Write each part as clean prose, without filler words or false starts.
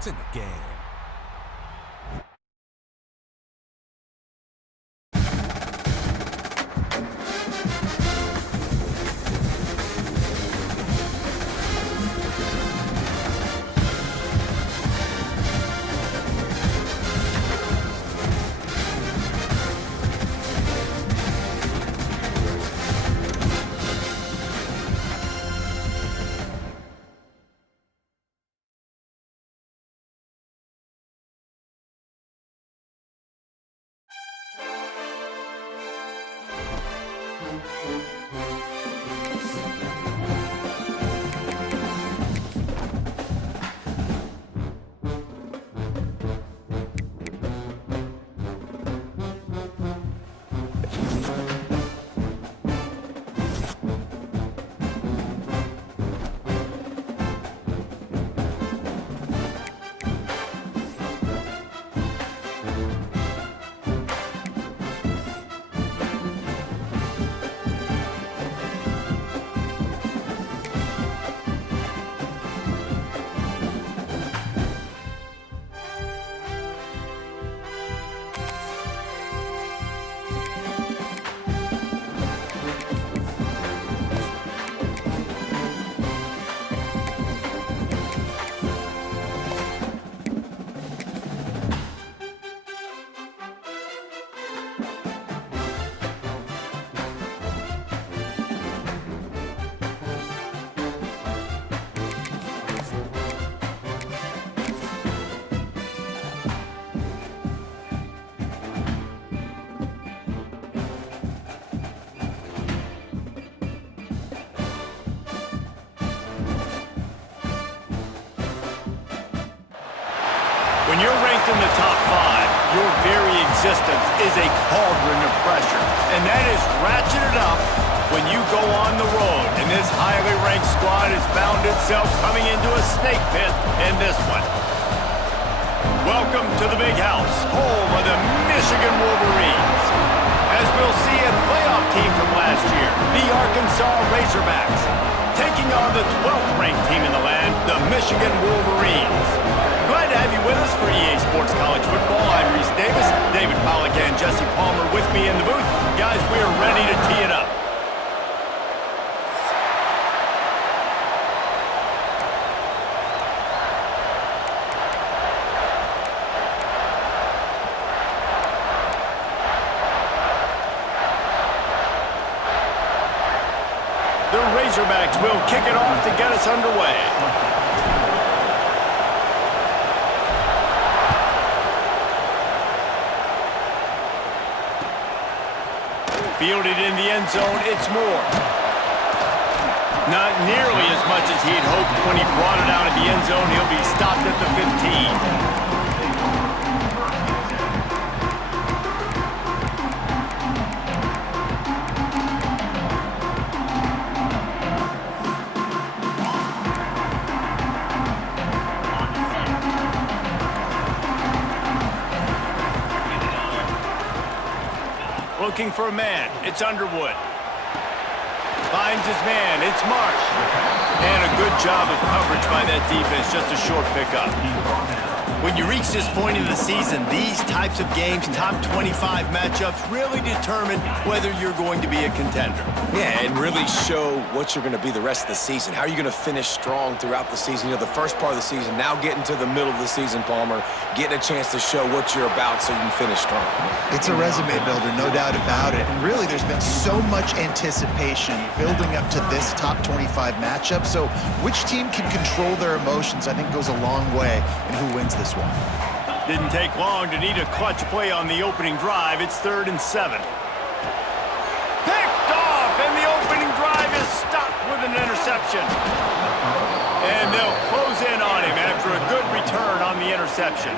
It's in the game. When you're ranked in the top 5, your very existence is a cauldron of pressure. And that is ratcheted up when you go on the road. And this highly ranked squad has found itself coming into a snake pit in this one. Welcome to the Big House, home of the Michigan Wolverines. As we'll see a playoff team from last year, the Arkansas Razorbacks, taking on the 12th ranked team in the land, the Michigan Wolverines. Glad to have you with us for EA Sports College Football. I'm Reese Davis, David Pollack and Jesse Palmer with me in the booth. Guys, we are ready to tee it up. The Razorbacks will kick it off to get us underway. Fielded in the end zone, it's Moore. Not nearly as much as he had hoped when he brought it out of the end zone. He'll be stopped at the 15. Looking for a man, it's Underwood. Finds his man, it's Marsh. And a good job of coverage by that defense, just a short pickup. When you reach this point in the season, these types of games, top 25 matchups, really determine whether you're going to be a contender. Yeah, and really show what you're going to be the rest of the season. How are you going to finish strong throughout the season? You know, the first part of the season, now getting to the middle of the season, Palmer, getting a chance to show what you're about so you can finish strong. It's a resume builder, no doubt about it. And really, there's been so much anticipation building up to this top 25 matchup. So which team can control their emotions, I think, goes a long way in who wins this one. Didn't take long to need a clutch play on the opening drive. It's 3rd and 7. Picked off, and the opening drive is stopped with an interception. And they'll close in on him after a good return on the interception.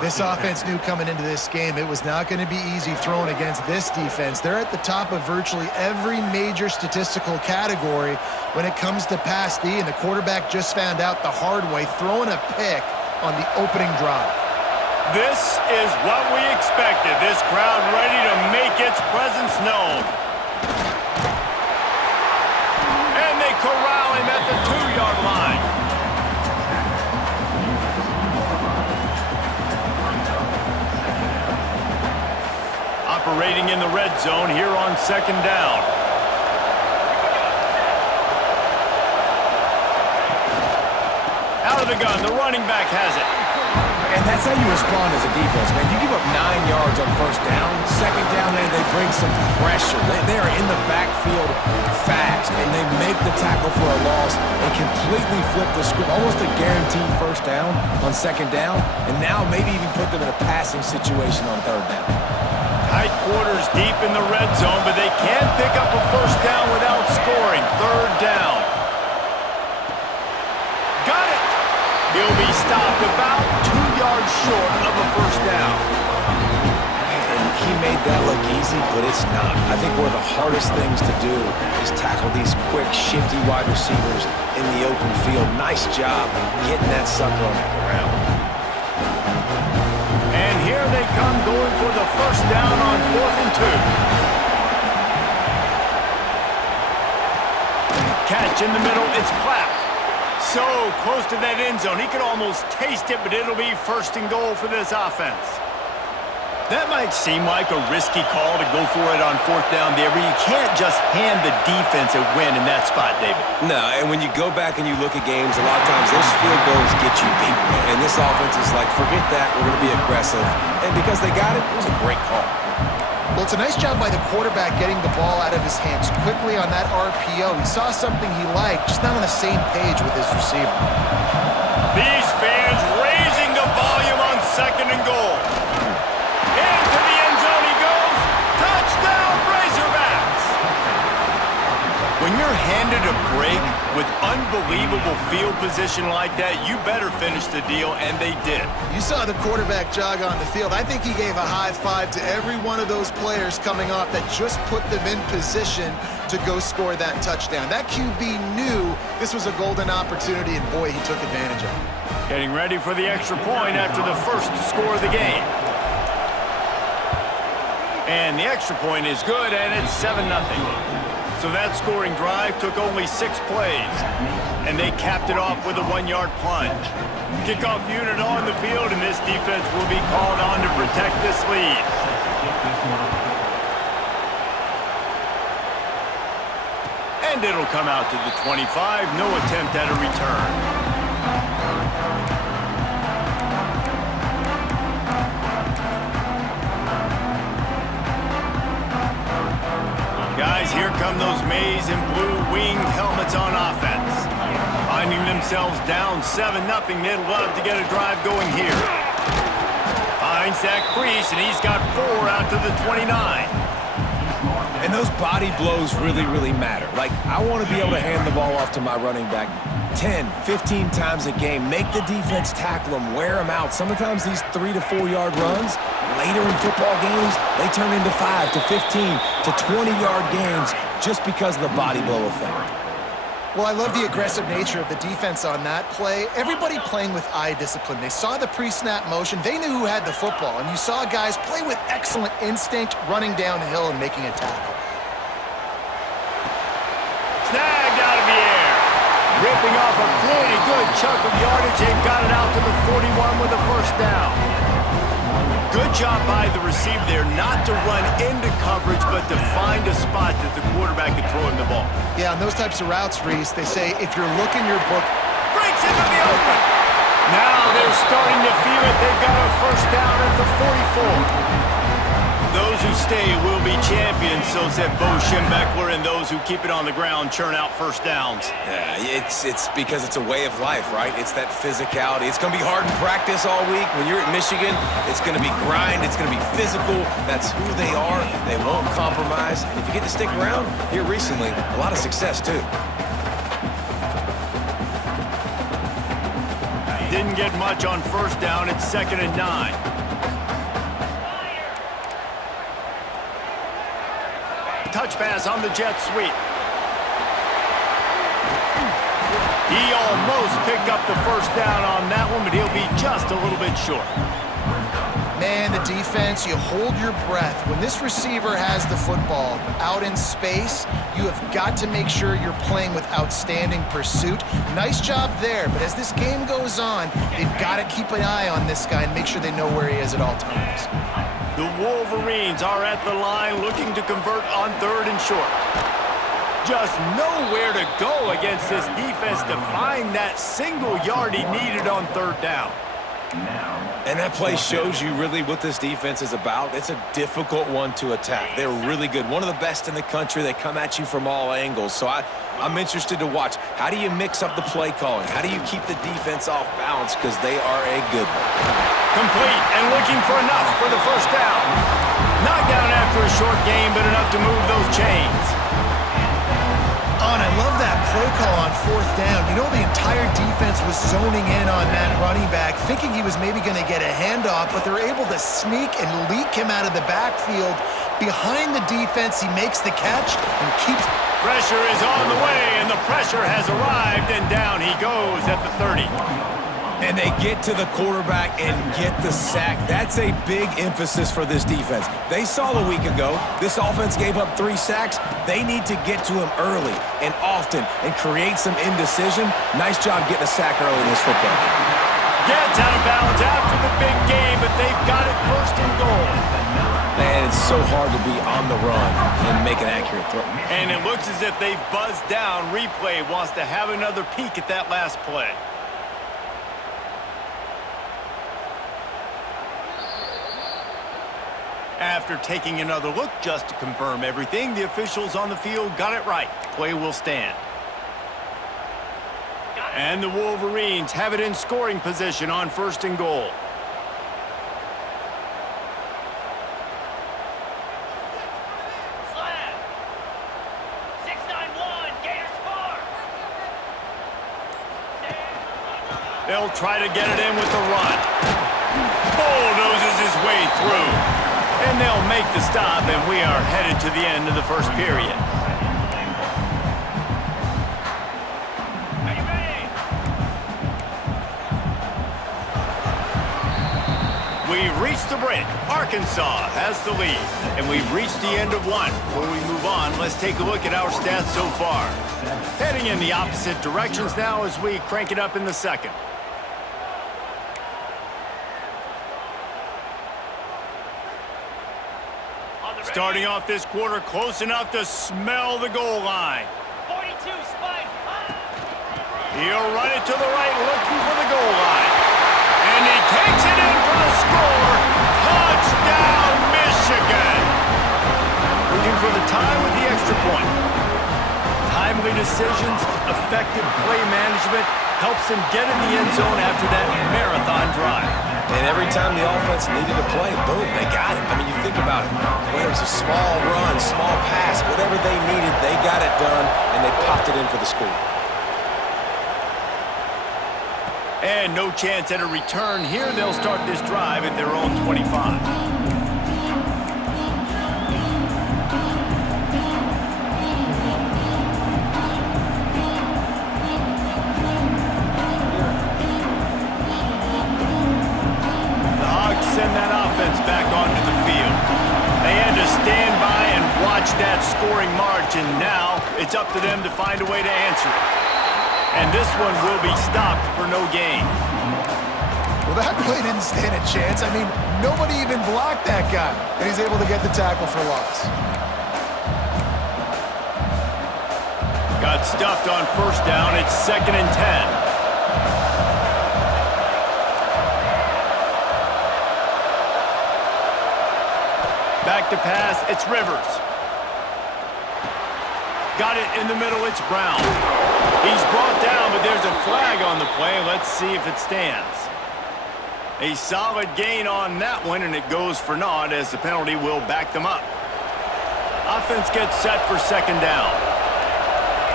This offense knew coming into this game it was not going to be easy throwing against this defense. They're at the top of virtually every major statistical category when it comes to pass D, and the quarterback just found out the hard way, throwing a pick on the opening drive. This is what we expected. This crowd ready to make its presence known. And they corral him at the 2-yard line. operating in the red zone here on second down. Out of the gun, the running back has it. And that's how you respond as a defense, man. You give up 9 yards on first down. Second down, they bring some pressure. They are in the backfield fast, and they make the tackle for a loss and completely flip the script. Almost a guaranteed first down on second down, and now maybe even put them in a passing situation on third down. Tight quarters deep in the red zone, but they can pick up a first down without scoring. Third down. Got it! He'll be stopped about 2 yards short of a first down. And he made that look easy, but it's not. I think one of the hardest things to do is tackle these quick, shifty wide receivers in the open field. Nice job getting that sucker on the ground. And here they come going for the first down on 4th and 2. Catch in the middle, it's Platt. So close to that end zone. He could almost taste it, but it'll be first and goal for this offense. That might seem like a risky call to go for it on 4th down there, but you can't just hand the defense a win in that spot, David. No, and when you go back and you look at games, a lot of times those field goals get you beat. And this offense is like, forget that, we're going to be aggressive. And because they got it, it was a great call. Well, it's a nice job by the quarterback getting the ball out of his hands quickly on that RPO. He saw something he liked, just not on the same page with his receiver. These fans raising the volume on 2nd and goal. Into the end zone he goes. Touchdown, Razorbacks! When you're handed a break with unbelievable field position like that, you better finish the deal, and they did. You saw the quarterback jog on the field. I think he gave a high five to every one of those players coming off that just put them in position to go score that touchdown. That QB knew this was a golden opportunity, and boy, he took advantage of it. Getting ready for the extra point after the first score of the game. And the extra point is good, and it's 7-0. So that scoring drive took only 6 plays, and they capped it off with a 1-yard plunge. Kickoff unit on the field, and this defense will be called on to protect this lead. And it'll come out to the 25. No attempt at a return. Guys, here come those maize and blue winged helmets on offense. Finding themselves down 7-0, they'd love to get a drive going here. Finds that crease, and he's got 4 out to the 29. And those body blows really matter. Like, I want to be able to hand the ball off to my running back 10, 15 times a game. Make the defense tackle them, wear them out. Sometimes these 3 to 4 yard runs, later in football games, they turn into 5 to 15 to 20-yard gains just because of the body blow effect. Well, I love the aggressive nature of the defense on that play. Everybody playing with eye discipline. They saw the pre-snap motion. They knew who had the football, and you saw guys play with excellent instinct, running downhill and making a tackle. Snagged out of the air. Ripping off a pretty good chunk of yardage. They've got it out to the 41 with a first down. Good job by the receiver there not to run into coverage, but to find a spot that the quarterback could throw him the ball. Yeah, on those types of routes, Reese, they say if you're looking your book, breaks into the open. Now they're starting to feel it. They've got a first down at the 44. Those who stay will be champions, so said Bo Schembechler, and those who keep it on the ground churn out first downs. Yeah, it's because it's a way of life, right? It's that physicality. It's going to be hard in practice all week. When you're at Michigan, it's going to be grind. It's going to be physical. That's who they are. They won't compromise. And if you get to stick around, here recently, a lot of success, too. Didn't get much on first down. It's 2nd and 9. Touch pass on the jet sweep. He almost picked up the first down on that one, but he'll be just a little bit short. Man, the defense, you hold your breath. When this receiver has the football out in space, you have got to make sure you're playing with outstanding pursuit. Nice job there, but as this game goes on, they've got to keep an eye on this guy and make sure they know where he is at all times. The Wolverines are at the line looking to convert on 3rd and short. Just nowhere to go against this defense to find that single yard he needed on 3rd down. And that play shows you really what this defense is about. It's a difficult one to attack. They're really good. One of the best in the country. They come at you from all angles. So I'm interested to watch. How do you mix up the play calling? How do you keep the defense off balance? Because they are a good one. Complete and looking for enough for the 1st down. Knocked down after a short game, but enough to move those chains. And I love that play call on 4th down. You know, the entire defense was zoning in on that running back, thinking he was maybe going to get a handoff, but they're able to sneak and leak him out of the backfield. Behind the defense, he makes the catch and keeps... Pressure is on the way, and the pressure has arrived, and down he goes at the 30. And they get to the quarterback and get the sack. That's a big emphasis for this defense. They saw a week ago, this offense gave up 3 sacks. They need to get to him early and often and create some indecision. Nice job getting a sack early in this football game. Gets out of bounds after the big game, but they've got it 1st and goal. Man, it's so hard to be on the run and make an accurate throw. And it looks as if they've buzzed down. Replay wants to have another peek at that last play. After taking another look just to confirm everything, the officials on the field got it right. Play will stand. And the Wolverines have it in scoring position on 1st and goal. They'll try to get it in with the run. Bulldozes his way through. And they'll make the stop, and we are headed to the end of the 1st period. Are you ready? We've reached the break. Arkansas has the lead, and we've reached the end of one. Before we move on, let's take a look at our stats so far. Heading in the opposite directions now as we crank it up in the 2nd. Starting off this quarter close enough to smell the goal line. 42, spike. He'll run it to the right, looking for the goal line. And he takes it in for the score. Touchdown, Michigan. Looking for the tie with the extra point. Timely decisions, effective play management helps him get in the end zone after that marathon drive. And every time the offense needed to play, boom, they got it. I mean, you think about it. Whether it was a small run, small pass, whatever they needed, they got it done, and they popped it in for the score. And no chance at a return here. They'll start this drive at their own 25. Send that offense back onto the field. They had to stand by and watch that scoring march, and now it's up to them to find a way to answer it. And this one will be stopped for no gain. Well, that play didn't stand a chance. I mean, nobody even blocked that guy, and he's able to get the tackle for loss. Got stuffed on 1st down. It's 2nd and 10. Back to pass, it's Rivers. Got it in the middle, it's Brown. He's brought down, but there's a flag on the play. Let's see if it stands. A solid gain on that one, and it goes for naught as the penalty will back them up. Offense gets set for 2nd down.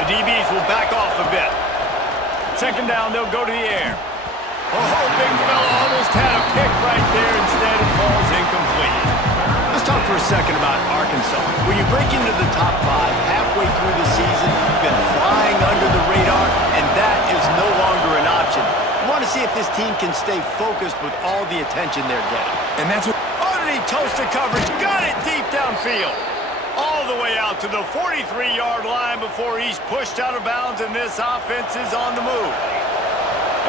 The DBs will back off a bit. 2nd down, they'll go to the air. Oh, big fella almost had a pick right there. Instead, it falls incomplete. Let's talk for a second about Arkansas. When you break into the top 5 halfway through the season, you've been flying under the radar, and that is no longer an option. You want to see if this team can stay focused with all the attention they're getting. And that's what... Underneath toasted coverage, got it deep downfield. All the way out to the 43-yard line before he's pushed out of bounds, and this offense is on the move.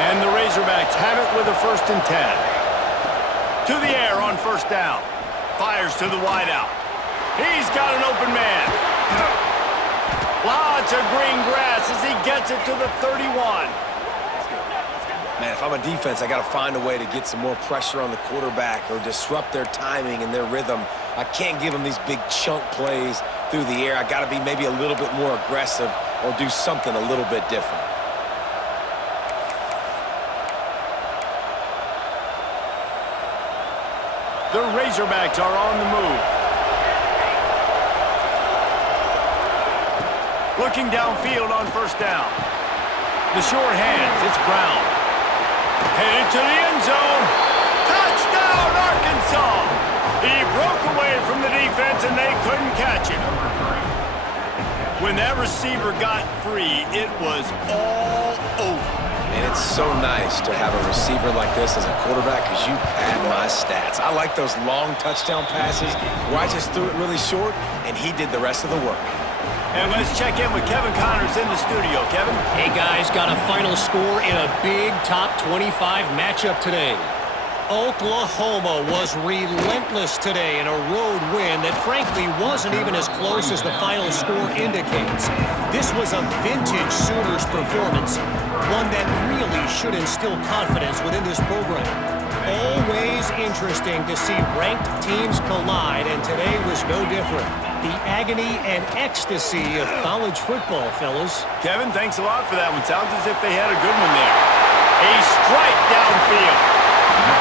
And the Razorbacks have it with a 1st and 10. To the air on 1st down. Fires to the wideout. He's got an open man. Lots of green grass as he gets it to the 31. Man, if I'm a defense, I got to find a way to get some more pressure on the quarterback or disrupt their timing and their rhythm. I can't give them these big chunk plays through the air. I got to be maybe a little bit more aggressive or do something a little bit different. The Razorbacks are on the move. Looking downfield on first down. The short hands, it's Brown. Headed to the end zone. Touchdown, Arkansas! He broke away from the defense and they couldn't catch him. When that receiver got free, it was all over. And it's so nice to have a receiver like this as a quarterback because you pad my stats. I like those long touchdown passes where I just threw it really short and he did the rest of the work. And let's check in with Kevin Connors in the studio. Kevin? Hey, guys, got a final score in a big top 25 matchup today. Oklahoma was relentless today in a road win that frankly wasn't even as close as the final score indicates. This was a vintage Sooners performance, one that really should instill confidence within this program. Always interesting to see ranked teams collide, and today was no different. The agony and ecstasy of college football, fellas. Kevin, thanks a lot for that one. Sounds as if they had a good one there. A strike downfield.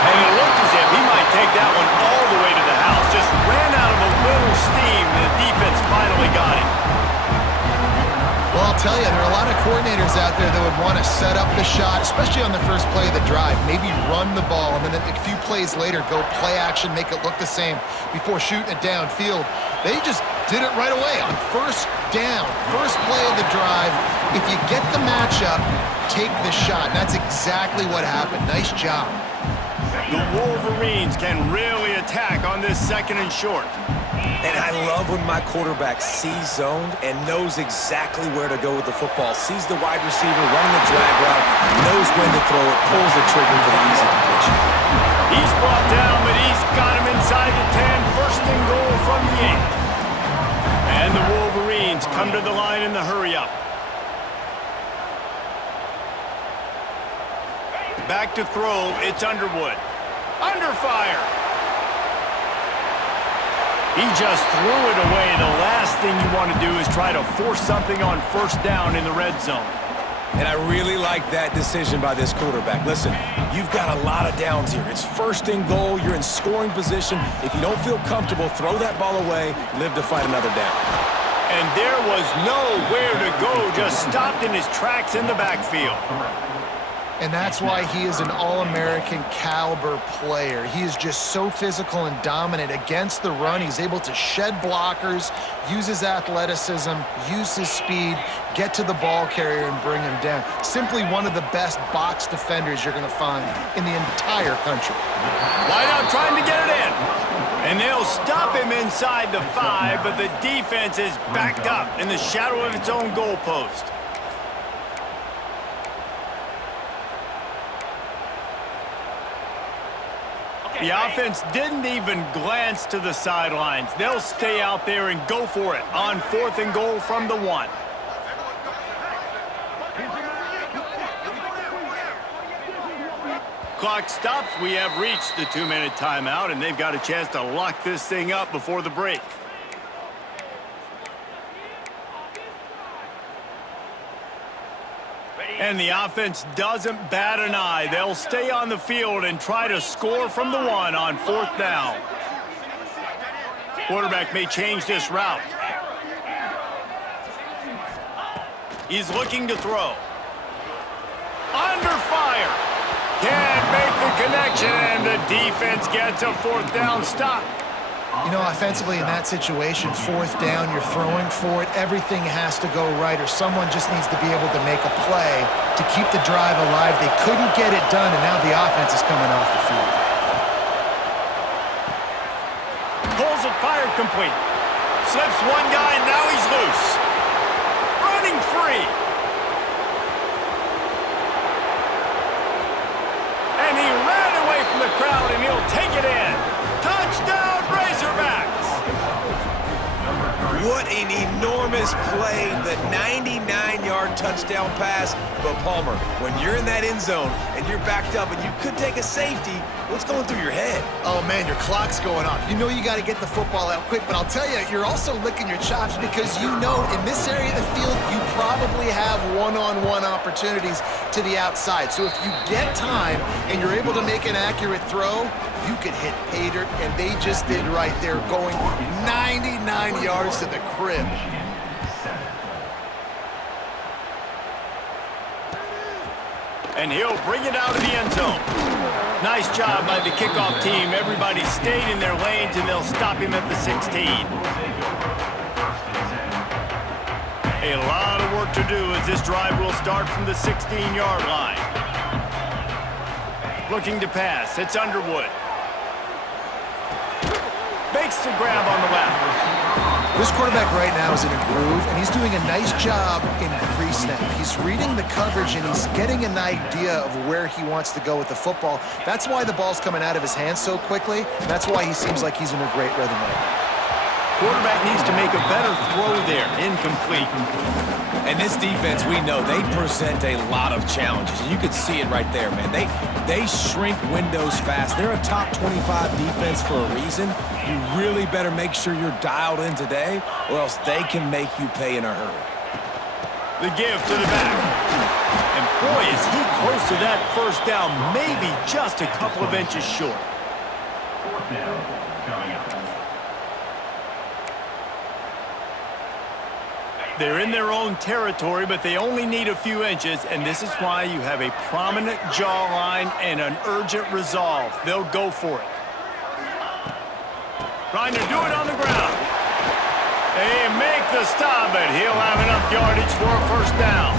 And it looked as if he might take that one all the way to the house. Just ran out of a little steam, and the defense finally got him. Well, I'll tell you, there are a lot of coordinators out there that would want to set up the shot, especially on the first play of the drive. Maybe run the ball, and then a few plays later, go play action, make it look the same before shooting it downfield. They just did it right away on first down, first play of the drive. If you get the matchup, take the shot. And that's exactly what happened. Nice job. The Wolverines can really attack on this second and short. And I love when my quarterback sees zoned and knows exactly where to go with the football. Sees the wide receiver running the drag route, knows when to throw it, pulls the trigger for the easy completion. He's brought down, but he's got him inside the 10. First and goal from the 8. And the Wolverines come to the line in the hurry-up. Back to throw, it's Underwood. Under fire. He just threw it away. The last thing you want to do is try to force something on first down in the red zone. And I really like that decision by this quarterback. Listen, you've got a lot of downs here. It's first and goal. You're in scoring position. If you don't feel comfortable, throw that ball away. Live to fight another down. And there was nowhere to go. Just stopped in his tracks in the backfield. And that's why he is an All-American caliber player. He is just so physical and dominant against the run. He's able to shed blockers, use his athleticism, use his speed, get to the ball carrier and bring him down. Simply one of the best box defenders you're going to find in the entire country. Wideout trying to get it in. And they'll stop him inside the 5, but the defense is backed up in the shadow of its own goalpost. The offense didn't even glance to the sidelines. They'll stay out there and go for it on 4th and goal from the 1. Clock stops. We have reached the 2-minute timeout, and they've got a chance to lock this thing up before the break. And the offense doesn't bat an eye. They'll stay on the field and try to score from the 1 on 4th down. Quarterback may change this route. He's looking to throw. Under fire. Can't make the connection, and the defense gets a 4th down stop. You know, offensively in that situation, 4th down, you're throwing for it. Everything has to go right, or someone just needs to be able to make a play to keep the drive alive. They couldn't get it done, and now the offense is coming off the field. Pulls it, fired complete. Slips one guy, and now he's loose. Running free. And he ran away from the crowd, and he'll take it in. Touchdown, Razor! enormous play, the 99-yard touchdown pass. But, Palmer, when you're in that end zone and you're backed up and you could take a safety, what's going through your head? Oh, man, your clock's going off. You know you got to get the football out quick, but I'll tell you, you're also licking your chops because you know in this area of the field, you probably have one-on-one opportunities to the outside. So if you get time and you're able to make an accurate throw, you could hit pay dirt, and they just did right there, going 99 yards to the crib. And he'll bring it out of the end zone. Nice job by the kickoff team. Everybody stayed in their lanes, and they'll stop him at the 16. A lot of work to do as this drive will start from the 16-yard line. Looking to pass. It's Underwood. Makes the grab on the left. This quarterback right now is in a groove, and he's doing a nice job in pre-snap. He's reading the coverage, and he's getting an idea of where he wants to go with the football. That's why the ball's coming out of his hands so quickly. That's why he seems like he's in a great rhythm right now. Quarterback needs to make a better throw there. Incomplete. And this defense, we know, they present a lot of challenges. And you can see it right there, man. They shrink windows fast. They're a top 25 defense for a reason. You really better make sure you're dialed in today, or else they can make you pay in a hurry. The give to the back. And boy, is he close to that first down, maybe just a couple of inches short. Fourth down coming up. They're in their own territory, but they only need a few inches, and this is why you have a prominent jawline and an urgent resolve. They'll go for it. Trying to do it on the ground. They make the stop, but he'll have enough yardage for a first down.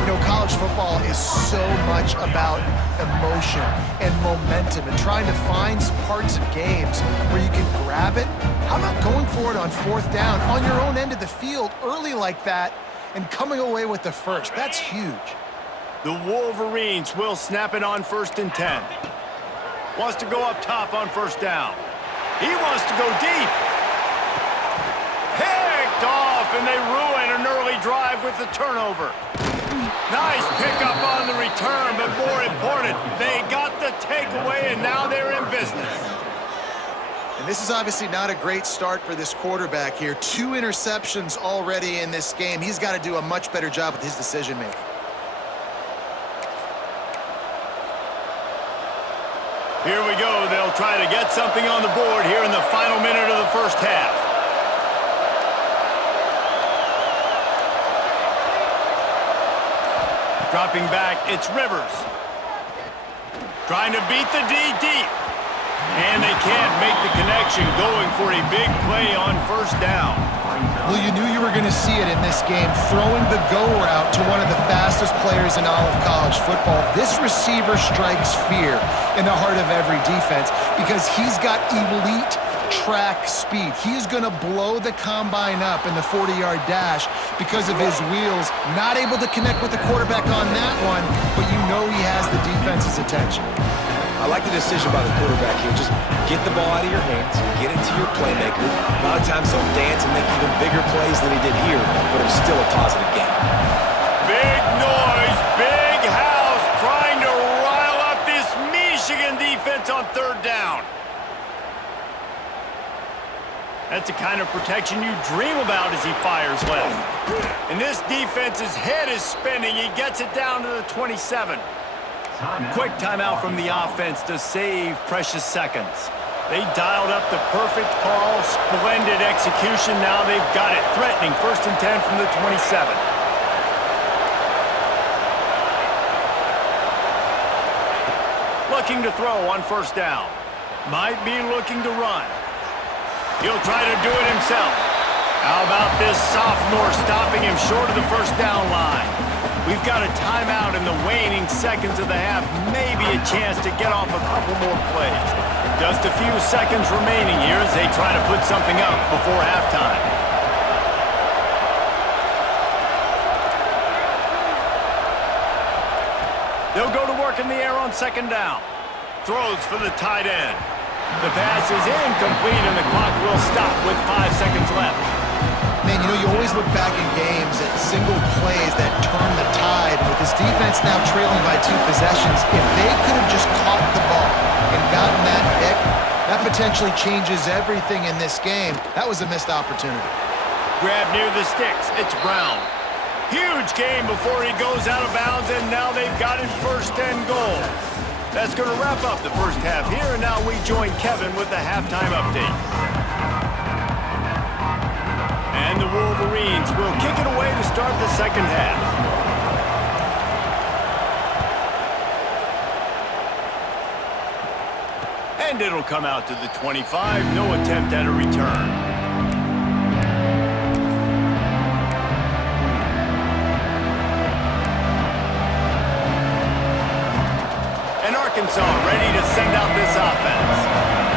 You know, college football is so much about emotion and momentum and trying to find parts of games where you can grab it. How about going for it on fourth down on your own end of the field early like that and coming away with the first? That's huge. The Wolverines will snap it on 1st and 10. Wants to go up top on first down. He wants to go deep. Picked off, and they ruin an early drive with the turnover. Nice pickup on the return, but more important, they got the takeaway, and now they're in business. And this is obviously not a great start for this quarterback here. 2 interceptions already in this game. He's got to do a much better job with his decision-making. Here we go. They'll try to get something on the board here in the final minute of the first half. Dropping back, it's Rivers. Trying to beat the D deep. And they can't make the connection, going for a big play on first down. Well, you knew you were going to see it in this game, throwing the go route to one of the fastest players in all of college football. This receiver strikes fear in the heart of every defense because he's got elite track speed. He is going to blow the combine up in the 40-yard dash because of his wheels. Not able to connect with the quarterback on that one, but you know he has the defense's attention. I like the decision by the quarterback here. Just get the ball out of your hands, get it to your playmaker. A lot of times he'll dance and make even bigger plays than he did here, but it was still a positive game. Big noise, big house, trying to rile up this Michigan defense on third down. That's the kind of protection you dream about as he fires left. And this defense's head is spinning. He gets it down to the 27. Quick timeout from the offense to save precious seconds. They dialed up the perfect call, splendid execution. Now they've got it. Threatening 1st and 10 from the 27. Looking to throw on first down. Might be looking to run. He'll try to do it himself. How about this sophomore stopping him short of the first down line? We've got a timeout in the waning seconds of the half. Maybe a chance to get off a couple more plays. Just a few seconds remaining here as they try to put something up before halftime. They'll go to work in the air on 2nd down. Throws for the tight end. The pass is incomplete, and the clock will stop with 5 seconds left. Man, you know, you always look back in games at single plays that turn the tide. With this defense now trailing by 2 possessions, if they could have just caught the ball and gotten that pick, that potentially changes everything in this game. That was a missed opportunity. Grab near the sticks. It's Brown. Huge game before he goes out of bounds, and now they've got it 1st and goal. That's going to wrap up the first half here, and now we join Kevin with the halftime update. And the Wolverines will kick it away to start the second half. And it'll come out to the 25. No attempt at a return. Arkansas ready to send out this offense.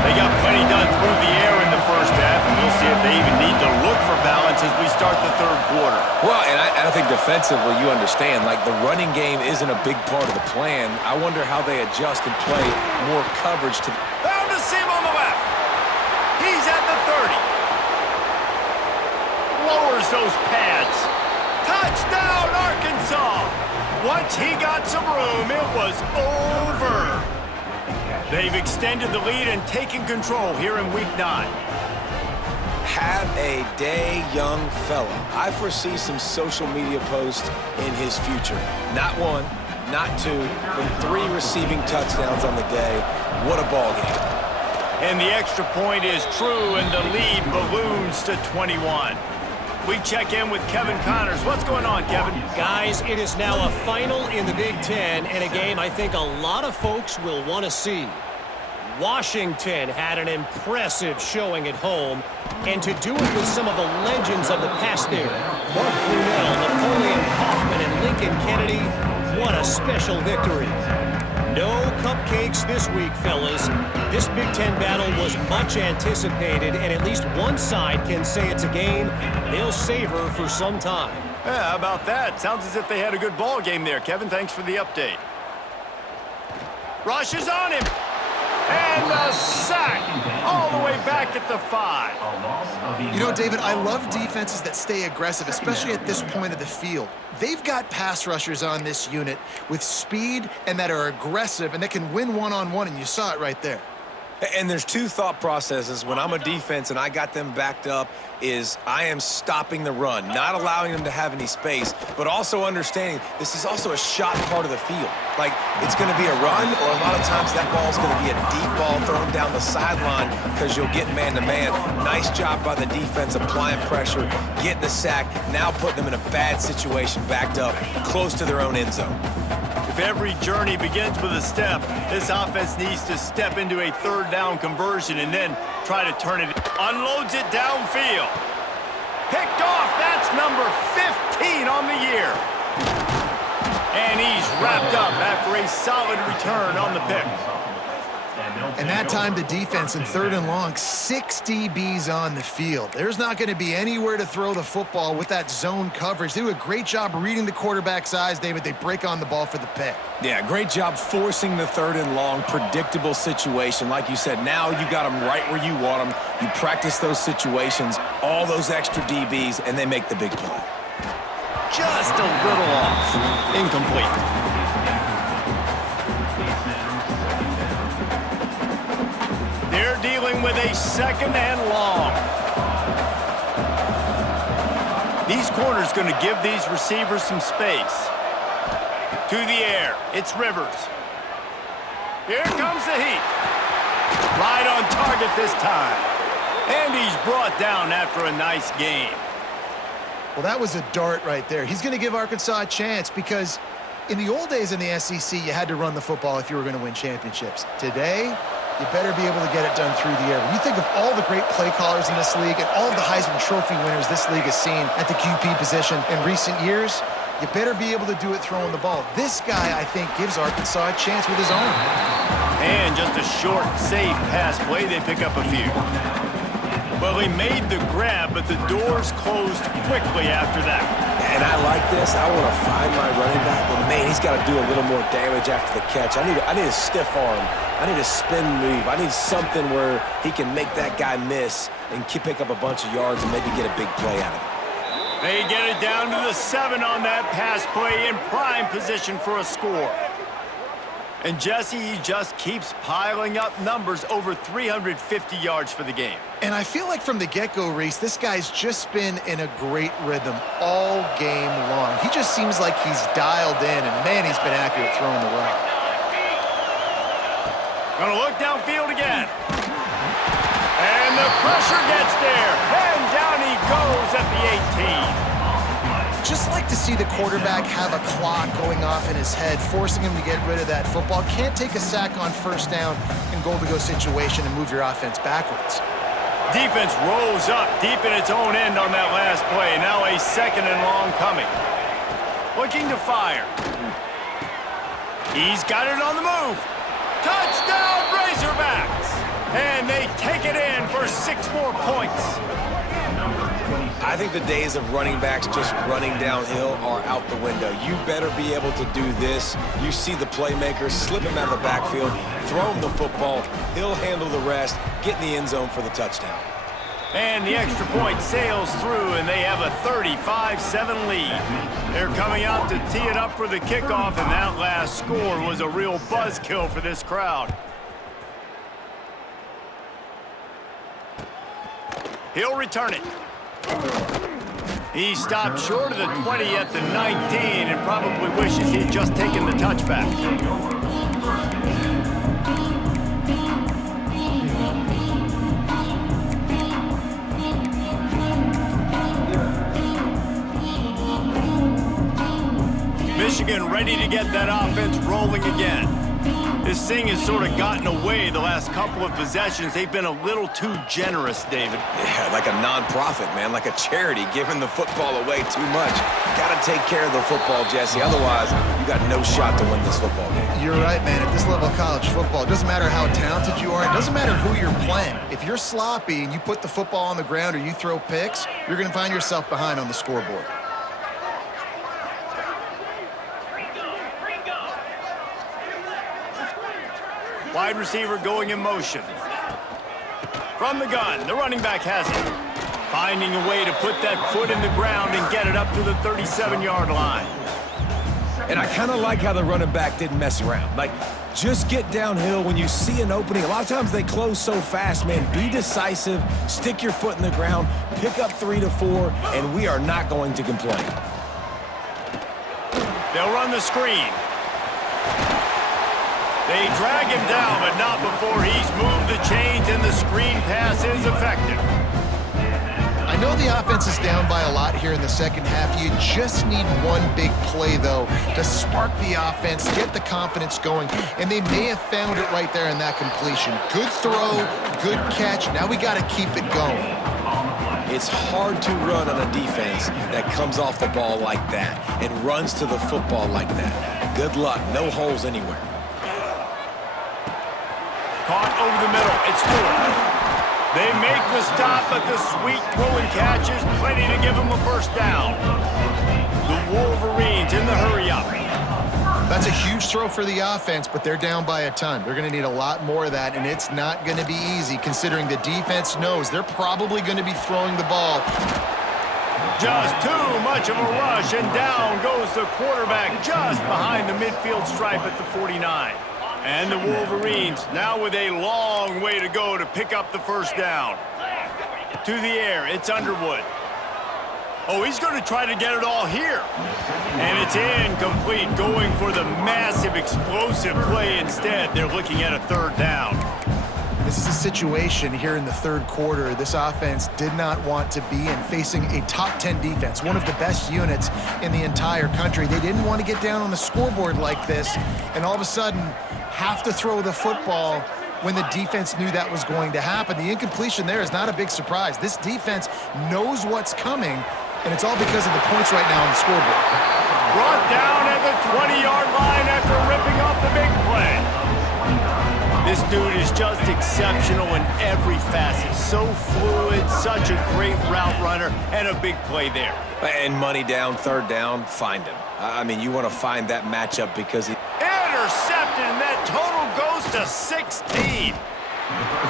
They got plenty done through the air in the first half, and we'll see if they even need to look for balance as we start the third quarter. Well, and I think defensively, you understand, like the running game isn't a big part of the plan. I wonder how they adjust and play more coverage to... Found a seam on the left. He's at the 30. Lowers those pads. Touchdown, Arkansas! Once he got some room, it was over. They've extended the lead and taken control here in Week 9. Have a day, young fella. I foresee some social media posts in his future. Not 1, not 2, but 3 receiving touchdowns on the day. What a ball game. And the extra point is true, and the lead balloons to 21. We check in with Kevin Connors. What's going on, Kevin? Guys, it is now a final in the Big Ten, and a game I think a lot of folks will want to see. Washington had an impressive showing at home, and to do it with some of the legends of the past there, Mark Brunell, Napoleon Kaufman, and Lincoln Kennedy, what a special victory. No cupcakes this week, fellas. This Big Ten battle was much anticipated, and at least one side can say it's a game they'll savor for some time. Yeah, how about that? Sounds as if they had a good ball game there, Kevin. Thanks for the update. Rush is on him. And the sack all the way back at the 5. You know, David, I love defenses that stay aggressive, especially at this point of the field. They've got pass rushers on this unit with speed and that are aggressive and that can win one-on-one, and you saw it right there. And there's 2 thought processes when I'm a defense and I got them backed up is I am stopping the run, not allowing them to have any space, but also understanding this is also a shot part of the field. Like, it's going to be a run, or a lot of times that ball is going to be a deep ball thrown down the sideline because you'll get man-to-man. Nice job by the defense applying pressure, getting the sack, now putting them in a bad situation backed up close to their own end zone. If every journey begins with a step, this offense needs to step into a 3rd down conversion and then try to turn it. Unloads it downfield. Picked off. That's number 15 on the year. And he's wrapped up after a solid return on the pick. And that time the defense in 3rd and long, 6 DBs on the field. There's not going to be anywhere to throw the football with that zone coverage. They do a great job reading the quarterback's eyes, David. They break on the ball for the pick. Yeah, great job forcing the 3rd and long, predictable situation. Like you said, now you got them right where you want them. You practice those situations, all those extra DBs, and they make the big play. Just a little off. Incomplete. They're dealing with a 2nd and long. These corners going to give these receivers some space. To the air, it's Rivers. Here comes the heat. Right on target this time. And he's brought down after a nice game. Well, that was a dart right there. He's going to give Arkansas a chance because in the old days in the SEC, you had to run the football if you were going to win championships. Today, you better be able to get it done through the air. When you think of all the great play callers in this league and all of the Heisman Trophy winners this league has seen at the QB position in recent years, you better be able to do it throwing the ball. This guy, I think, gives Arkansas a chance with his arm. And just a short, safe pass play. They pick up a few. Well, he made the grab, but the doors closed quickly after that. And I like this. I want to find my running back, but man, he's got to do a little more damage after the catch. I need a stiff arm. I need a spin move. I need something where he can make that guy miss and pick up a bunch of yards and maybe get a big play out of it. They get it down to the 7 on that pass play in prime position for a score. And Jesse, he just keeps piling up numbers, over 350 yards for the game. And I feel like from the get-go, Reese, this guy's just been in a great rhythm all game long. He just seems like he's dialed in, and man, he's been accurate throwing the rock. Gonna look downfield again. And the pressure gets there. And down he goes at the 18. Just like to see the quarterback have a clock going off in his head, forcing him to get rid of that football. Can't take a sack on first down in goal-to-go situation and move your offense backwards. Defense rose up deep in its own end on that last play. Now a 2nd and long coming. Looking to fire. He's got it on the move. Touchdown, Razorbacks! And they take it in for 6 more points. I think the days of running backs just running downhill are out the window. You better be able to do this. You see the playmaker, slip him out of the backfield, throw him the football, he'll handle the rest, get in the end zone for the touchdown. And the extra point sails through, and they have a 35-7 lead. They're coming out to tee it up for the kickoff, and that last score was a real buzzkill for this crowd. He'll return it. He stopped short of the 20 at the 19 and probably wishes he'd just taken the touchback. Michigan ready to get that offense rolling again. This thing has sort of gotten away the last couple of possessions. They've been a little too generous, David. Yeah, like a non-profit, man, like a charity, giving the football away too much. Got to take care of the football, Jesse. Otherwise, you got no shot to win this football game. You're right, man. At this level of college football, it doesn't matter how talented you are. It doesn't matter who you're playing. If you're sloppy and you put the football on the ground or you throw picks, you're going to find yourself behind on the scoreboard. Wide receiver going in motion. From the gun, the running back has it. Finding a way to put that foot in the ground and get it up to the 37-yard line. And I kind of like how the running back didn't mess around. Like, just get downhill when you see an opening. A lot of times they close so fast, man. Be decisive, stick your foot in the ground, pick up 3 to 4, and we are not going to complain. They'll run the screen. They drag him down, but not before he's moved the chains, and the screen pass is effective. I know the offense is down by a lot here in the second half. You just need one big play, though, to spark the offense, get the confidence going, and they may have found it right there in that completion. Good throw, good catch. Now we got to keep it going. It's hard to run on a defense that comes off the ball like that and runs to the football like that. Good luck. No holes anywhere. Caught over the middle. It's Stewart. They make the stop, but the sweet throwing catch is plenty to give them a first down. The Wolverines in the hurry-up. That's a huge throw for the offense, but they're down by a ton. They're going to need a lot more of that, and it's not going to be easy considering the defense knows they're probably going to be throwing the ball. Just too much of a rush, and down goes the quarterback just behind the midfield stripe at the 49. And the Wolverines now with a long way to go to pick up the first down. To the air, it's Underwood. Oh, he's going to try to get it all here. And it's incomplete, going for the massive explosive play instead. They're looking at a third down. This is a situation here in the third quarter this offense did not want to be in, facing a top 10 defense, one of the best units in the entire country. They didn't want to get down on the scoreboard like this, and all of a sudden have to throw the football when the defense knew that was going to happen. The incompletion there is not a big surprise. This defense knows what's coming, and it's all because of the points right now on the scoreboard. Brought down at the 20-yard line after ripping off the big play. This dude is just exceptional in every facet. So fluid, such a great route runner, and a big play there. And money down, third down, find him. I mean, you want to find that matchup because he... Intercepted, and that total goes to 16.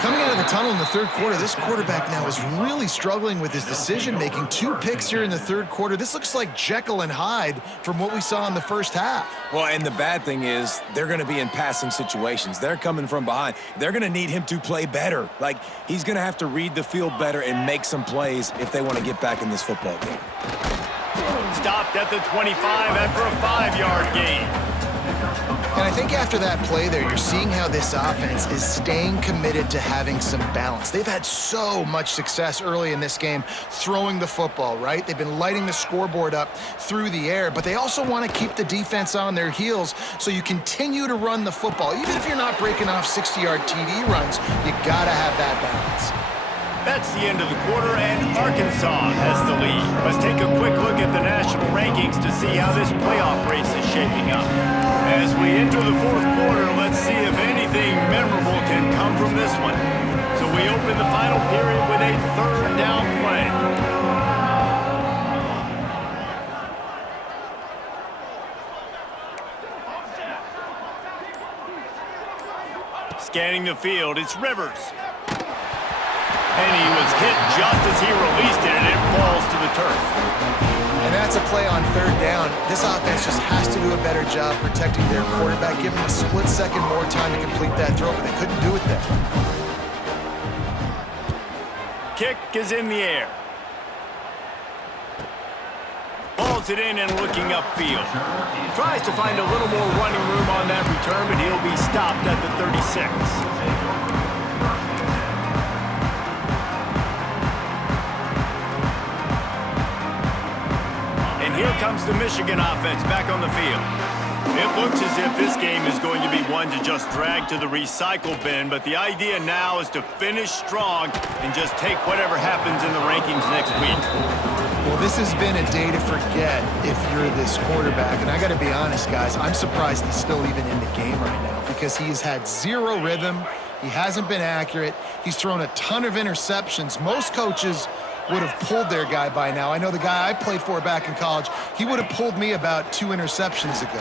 Coming out of the tunnel in the third quarter, this quarterback now is really struggling with his decision-making. 2 picks here in the third quarter. This looks like Jekyll and Hyde from what we saw in the first half. Well, and the bad thing is they're going to be in passing situations. They're coming from behind. They're going to need him to play better. Like, he's going to have to read the field better and make some plays if they want to get back in this football game. Stopped at the 25 after a 5-yard gain. And I think after that play there, you're seeing how this offense is staying committed to having some balance. They've had so much success early in this game throwing the football, right? They've been lighting the scoreboard up through the air, but they also want to keep the defense on their heels, so you continue to run the football. Even if you're not breaking off 60-yard TD runs, you got to have that balance. That's the end of the quarter, and Arkansas has the lead. Let's take a quick look at the national rankings to see how this playoff race is shaping up. As we enter the fourth quarter, let's see if anything memorable can come from this one. So we open the final period with a third down play. Scanning the field, it's Rivers. And he was hit just as he released it, and it falls to the turf. And that's a play on third down. This offense just has to do a better job protecting their quarterback, give him a split second more time to complete that throw, but they couldn't do it there. Kick is in the air. Balls it in and looking upfield. Tries to find a little more running room on that return, but he'll be stopped at the 36. Here comes the Michigan offense back on the field. It looks as if this game is going to be one to just drag to the recycle bin, but the idea now is to finish strong and just take whatever happens in the rankings next week. Well, this has been a day to forget if you're this quarterback, and I got to be honest, guys, I'm surprised he's still even in the game right now because he has had zero rhythm. He hasn't been accurate. He's thrown a ton of interceptions. Most coaches would have pulled their guy by now. I know the guy I played for back in college, he would have pulled me about 2 interceptions ago.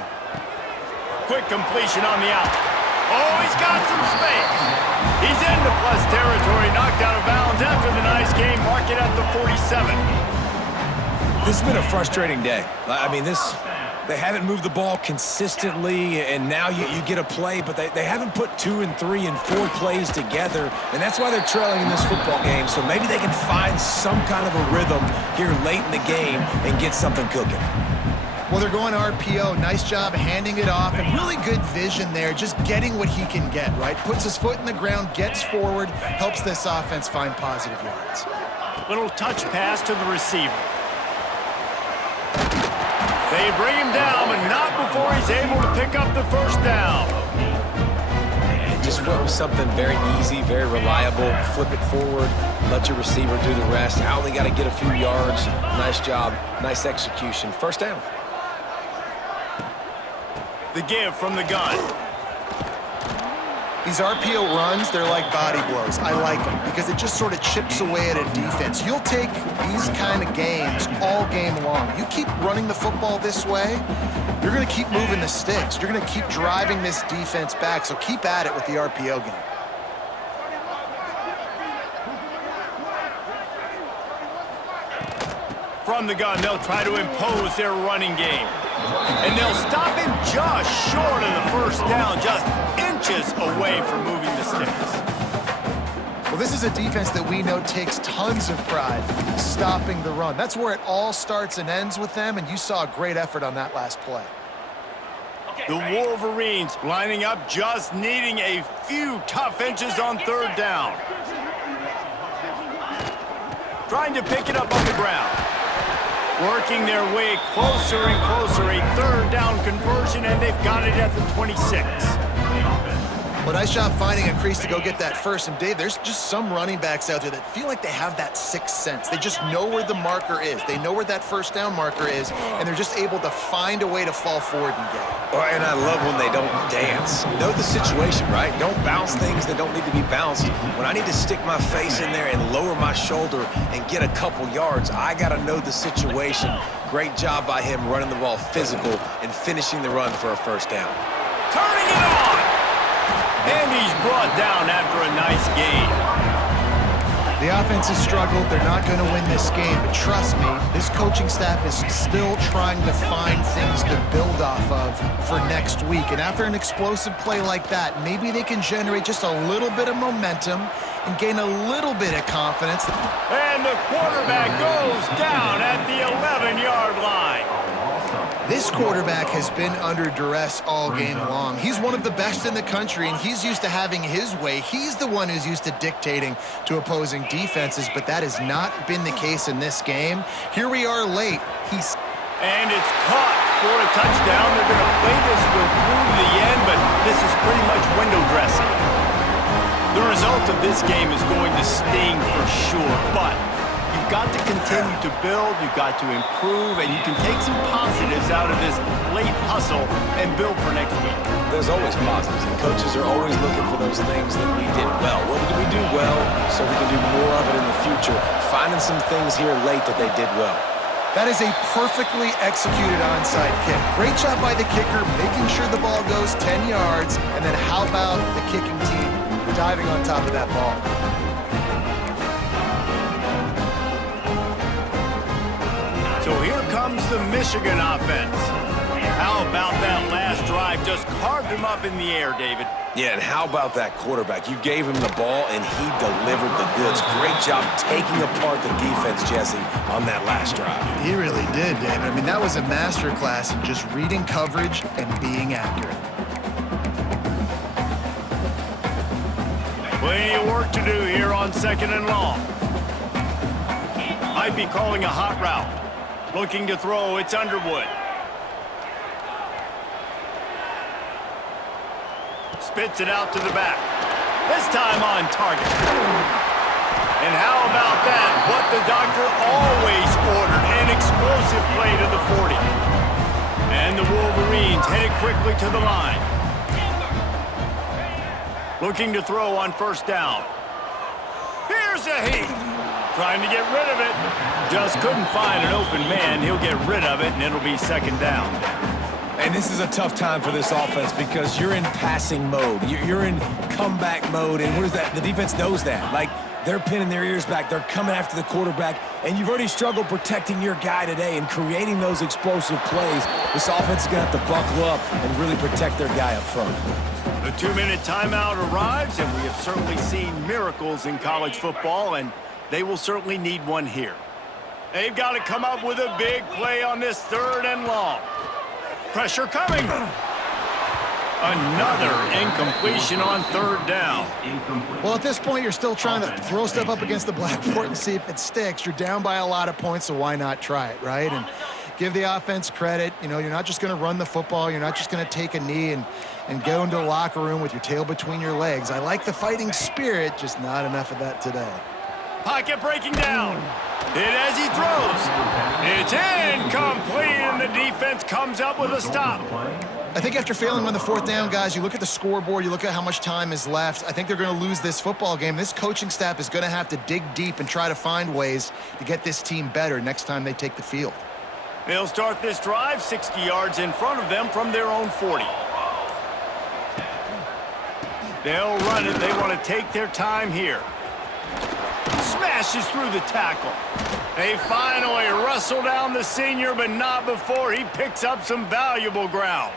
Quick completion on the out. Oh, he's got some space. He's into plus territory, knocked out of bounds after the nice game, mark it at the 47. This has been a frustrating day. I mean, they haven't moved the ball consistently, and now you get a play, but they haven't put 2 and 3 and 4 plays together, and that's why they're trailing in this football game. So maybe they can find some kind of a rhythm here late in the game and get something cooking. Well, they're going RPO. Nice job handing it off, and really good vision there, just getting what he can get, right? Puts his foot in the ground, gets forward, helps this offense find positive yards. Little touch pass to the receiver. They bring him down, but not before he's able to pick up the first down. And just went with something very easy, very reliable. Flip it forward, let your receiver do the rest. I only got to get a few yards. Nice job, nice execution. First down. The give from the gun. These RPO runs, they're like body blows. I like them because it just sort of chips away at a defense. You'll take these kind of games all game long. You keep running the football this way, you're going to keep moving the sticks. You're going to keep driving this defense back, so keep at it with the RPO game. From the gun, they'll try to impose their running game. And they'll stop him just short of the first down, just inches away from moving the sticks. Well, this is a defense that we know takes tons of pride stopping the run. That's where it all starts and ends with them, and you saw a great effort on that last play. The Wolverines lining up, just needing a few tough inches on third down. Trying to pick it up on the ground. Working their way closer and closer, a third down conversion, and they've got it at the 26. Well, nice job finding a crease to go get that first. And Dave, there's just some running backs out there that feel like they have that sixth sense. They just know where the marker is. They know where that first down marker is, and they're just able to find a way to fall forward and get it. And I love when they don't dance. Know the situation, right? Don't bounce things that don't need to be bounced. When I need to stick my face in there and lower my shoulder and get a couple yards, I got to know the situation. Great job by him running the ball physical and finishing the run for a first down. Turning it on! And he's brought down after a nice gain. The offense has struggled. They're not going to win this game, but trust me, this coaching staff is still trying to find things to build off of for next week. And after an explosive play like that, maybe they can generate just a little bit of momentum and gain a little bit of confidence. And the quarterback goes down at the 11-yard line. This quarterback has been under duress all game long. He's one of the best in the country, and he's used to having his way. He's the one who's used to dictating to opposing defenses, but that has not been the case in this game. Here we are late. And it's caught for a touchdown. They're going to play this one through to the end, but this is pretty much window dressing. The result of this game is going to sting for sure, but you've got to continue to build, you've got to improve, and you can take some positives out of this late hustle and build for next week. There's always positives, and coaches are always looking for those things that we did well. What did we do well so we can do more of it in the future? Finding some things here late that they did well. That is a perfectly executed onside kick. Great job by the kicker, making sure the ball goes 10 yards, and then how about the kicking team diving on top of that ball? So here comes the Michigan offense. How about that last drive? Just carved him up in the air, David. Yeah, and how about that quarterback? You gave him the ball, and he delivered the goods. Great job taking apart the defense, Jesse, on that last drive. He really did, David. I mean, that was a masterclass in just reading coverage and being accurate. Plenty of work to do here on 2nd and long. Might be calling a hot route. Looking to throw, it's Underwood. Spits it out to the back. This time on target. And how about that? What the doctor always ordered. An explosive play to the 40. And the Wolverines headed quickly to the line. Looking to throw on 1st down. Here's a heat. Trying to get rid of it. Just couldn't find an open man. He'll get rid of it, and it'll be 2nd down. And this is a tough time for this offense because you're in passing mode. You're in comeback mode, and what is that? The defense knows that. Like, they're pinning their ears back. They're coming after the quarterback, and you've already struggled protecting your guy today and creating those explosive plays. This offense is going to have to buckle up and really protect their guy up front. The 2-minute timeout arrives, and we have certainly seen miracles in college football, and they will certainly need one here. They've got to come up with a big play on this 3rd and long. Pressure coming. Another incompletion on 3rd down. Well, at this point, you're still trying to throw stuff up against the blackboard and see if it sticks. You're down by a lot of points, so why not try it, right? And give the offense credit. You know, you're not just going to run the football. You're not just going to take a knee and go into the locker room with your tail between your legs. I like the fighting spirit, just not enough of that today. Pocket breaking down. Hit as he throws. It's incomplete, and the defense comes up with a stop. I think after failing on the 4th down, guys, you look at the scoreboard, you look at how much time is left. I think they're going to lose this football game. This coaching staff is going to have to dig deep and try to find ways to get this team better next time they take the field. They'll start this drive 60 yards in front of them from their own 40. They'll run it. They want to take their time here. Smashes through the tackle. They finally wrestle down the senior, but not before he picks up some valuable ground.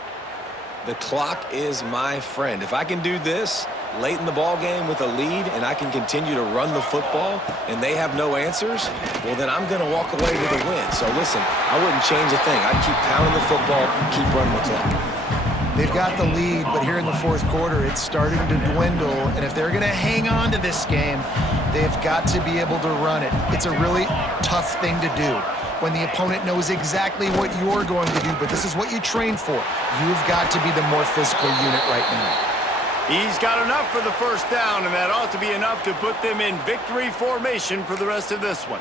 The clock is my friend. If I can do this late in the ball game with a lead and I can continue to run the football and they have no answers, well, then I'm going to walk away with a win. So listen, I wouldn't change a thing. I'd keep pounding the football, keep running the clock. They've got the lead, but here in the 4th quarter, it's starting to dwindle. And if they're going to hang on to this game, they've got to be able to run it. It's a really tough thing to do when the opponent knows exactly what you're going to do, but this is what you train for. You've got to be the more physical unit right now. He's got enough for the 1st down, and that ought to be enough to put them in victory formation for the rest of this one.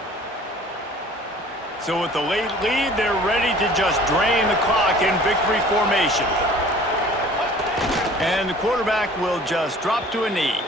So with the late lead, they're ready to just drain the clock in victory formation. And the quarterback will just drop to a knee.